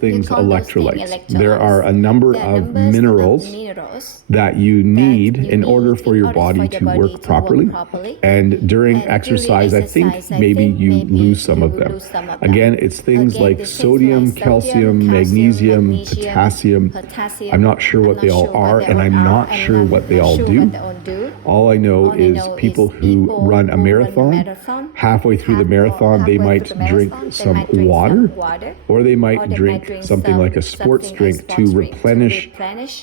things electrolytes. There are a number of minerals that you need in order for your body to work properly. And during exercise, I think maybe you lose some of them. Again, it's things like sodium, calcium, magnesium, potassium. I'm not sure what they all are, and I'm not sure what they all do. All I know is people who run a marathon, halfway through the marathon, they might drink some water, or they might drink something like a sports drink to replenish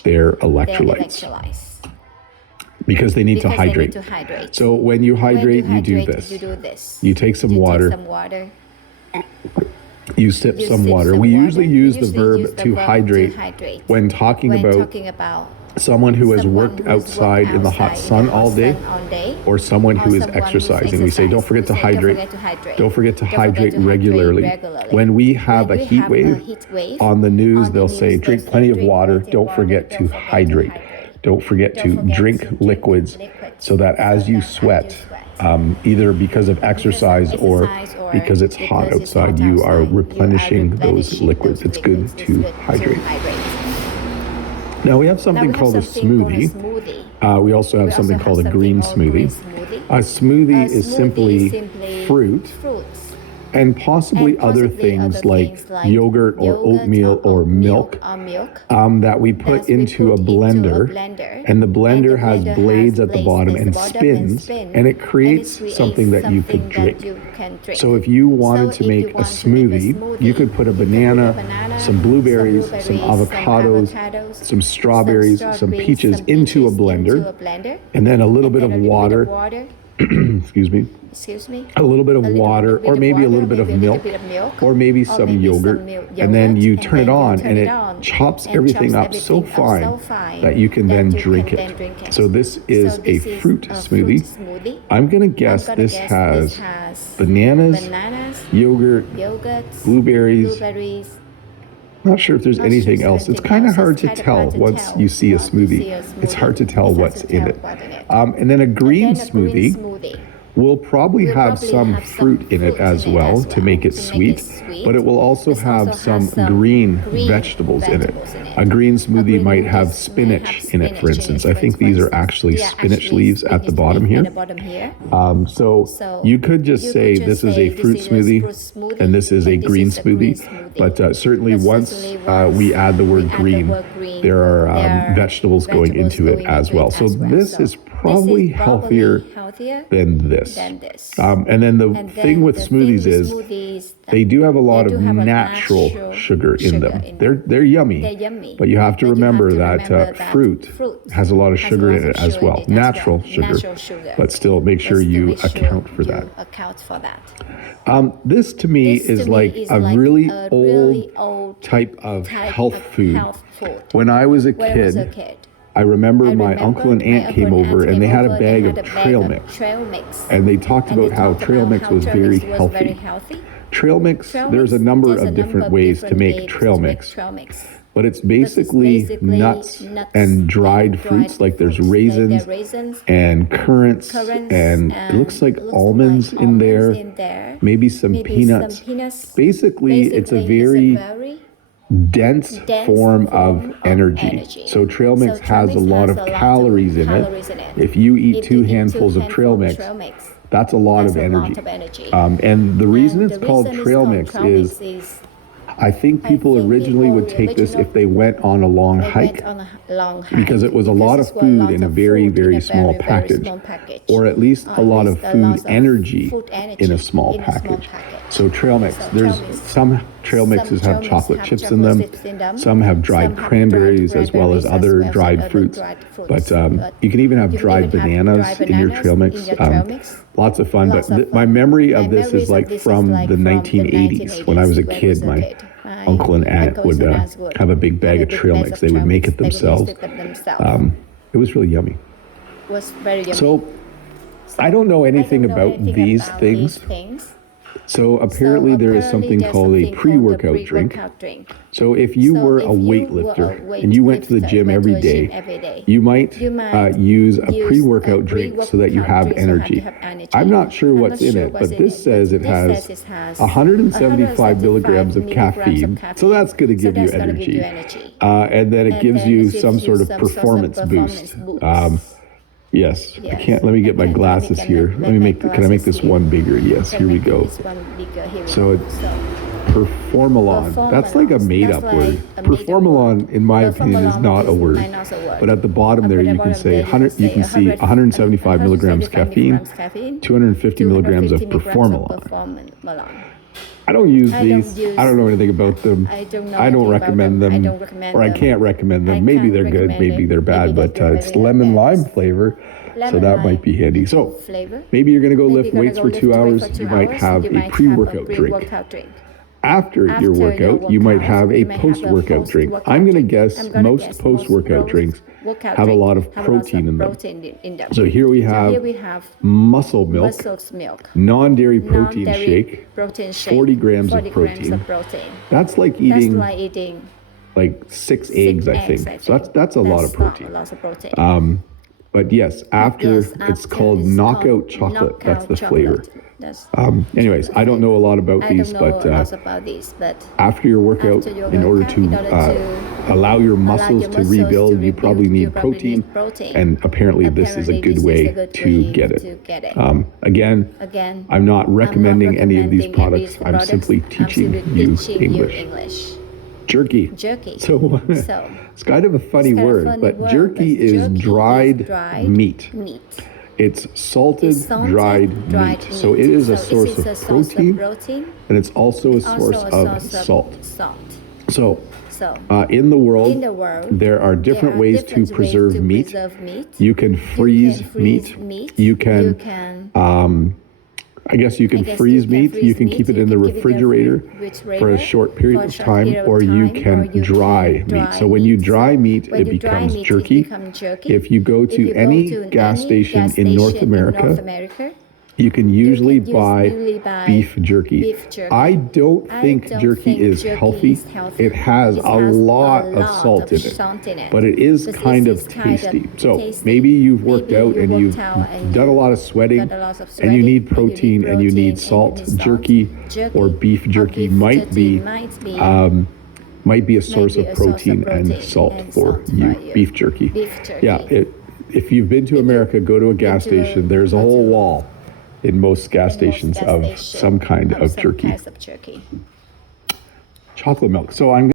their electrolytes, because they need to hydrate. So when you hydrate, you do this. You take some water, you sip some water. We usually use the verb to hydrate when talking about someone who has worked outside in the hot sun all day, or someone who is exercising. We say, don't forget to hydrate. Don't forget to hydrate regularly. When we have a heat wave on the news, they'll say, drink plenty of water. Don't forget to hydrate. Don't forget to drink liquids, so that as you sweat, either because of exercise or because it's hot outside, you are replenishing those liquids. It's good to hydrate. Now we have something called a smoothie. We also have something called a green smoothie. A smoothie is simply fruit and possibly other things like yogurt or oatmeal or milk that we put into a blender, and the blender has blades at the bottom and spins, and it creates something that you could drink. So if you wanted to make a smoothie, you could put a banana, some blueberries, some avocados, some strawberries, some peaches into a blender, and then a little bit of water, excuse me, a little bit of water, or maybe a little bit of milk, or maybe some yogurt, and then you turn it on, and it chops everything up so fine that you can then drink it. So this is a fruit smoothie. I'm going to guess this has bananas, yogurt, blueberries. Not sure if there's anything else. It's kind of hard to tell once you see a smoothie. It's hard to tell what's in it. And then a green smoothie will probably have some fruit in it as well to make it sweet, but it will also have some green vegetables in it. A green smoothie might have spinach in it, for instance. I think these are actually spinach leaves at the bottom here. So you could just say this is a fruit smoothie and this is a green smoothie, but certainly once we add the word green, there are vegetables going into it as well. So this is probably healthier than this. And then the thing with smoothies is they do have a lot of natural sugar in them. They're yummy, but you have to remember that fruit has a lot of sugar in it as well. Natural sugar, but still make sure you account for that. This to me is like a really old type of health food. When I was a kid, I remember my uncle and aunt came over and they had a bag of trail mix. And they talked about how trail mix was very healthy. Trail mix, there's a number of different ways to make trail mix. But it's basically nuts and dried fruits, like there's raisins and currants, and it looks like almonds in there, maybe some peanuts. Basically, it's a very dense form of energy. So trail mix has a lot of calories in it. If you eat 2 handfuls of trail mix, that's a lot of energy. And the reason it's called trail mix is I think people originally would take this if they went on a long hike, because it was a lot of food in a very, very small package, or at least a lot of food energy in a small package. So trail mix, there's some trail mixes have chocolate chips in them, some have dried cranberries as well as other dried fruits, but you can even have dried bananas in your trail mix. Lots of fun, but my memory of this is like from the 1980s. When I was a kid, my uncle and aunt would have a big bag of trail mix. They would make it themselves. It was really yummy. So I don't know anything about these things. So apparently there is something called a pre-workout drink. So if you were a weightlifter and you went to the gym every day, you might use a pre-workout drink so that you have energy. I'm not sure what's in it, but this says it has 175 milligrams of caffeine. So that's going to give you energy. And then it gives you some sort of performance boost. Yes, I can't, let me get my glasses here. Can I make this one bigger? Yes, here we go. So it's Performalon. That's like a made-up word. Performalon, in my opinion, is not a word. But at the bottom there, you can say 175 milligrams caffeine, 250 milligrams of Performalon. I don't use these. I don't know anything about them. I don't recommend them, or I can't recommend them. Maybe they're good, maybe they're bad, but it's lemon lime flavor, so that might be handy. So maybe you're going to go lift weights for 2 hours. You might have a pre-workout drink. After your workout, you might have a post-workout drink. I'm going to guess most post-workout drinks have a lot of protein in them. So here we have muscle milk, non-dairy protein shake, 40 grams of protein. That's like eating like 6 eggs, I think. So that's a lot of protein. But yes, after it's called Knockout Chocolate. That's the flavor. Anyways, I don't know a lot about these, but after your workout, in order to allow your muscles to rebuild, you probably need protein, and apparently this is a good way to get it. Again, I'm not recommending any of these products. I'm simply teaching you English. Jerky. So it's kind of a funny word, but jerky is dried meat. It's salted, dried meat. So it is a source of protein, and it's also a source of salt. So in the world, there are different ways to preserve meat. You can freeze meat. You can I guess you can freeze meat, you can keep it in the refrigerator for a short period of time, or you can dry meat. So when you dry meat, it becomes jerky. If you go to any gas station in North America, you can usually buy beef jerky. I don't think jerky is healthy. It has a lot of salt in it, but it is kind of tasty. So maybe you've worked out and you've done a lot of sweating and you need protein and you need salt. Jerky or beef jerky might be a source of protein and salt for you. Beef jerky. Yeah, if you've been to America, go to a gas station. There's a whole wall in most gas stations of some kind of jerky. Chocolate milk. So I'm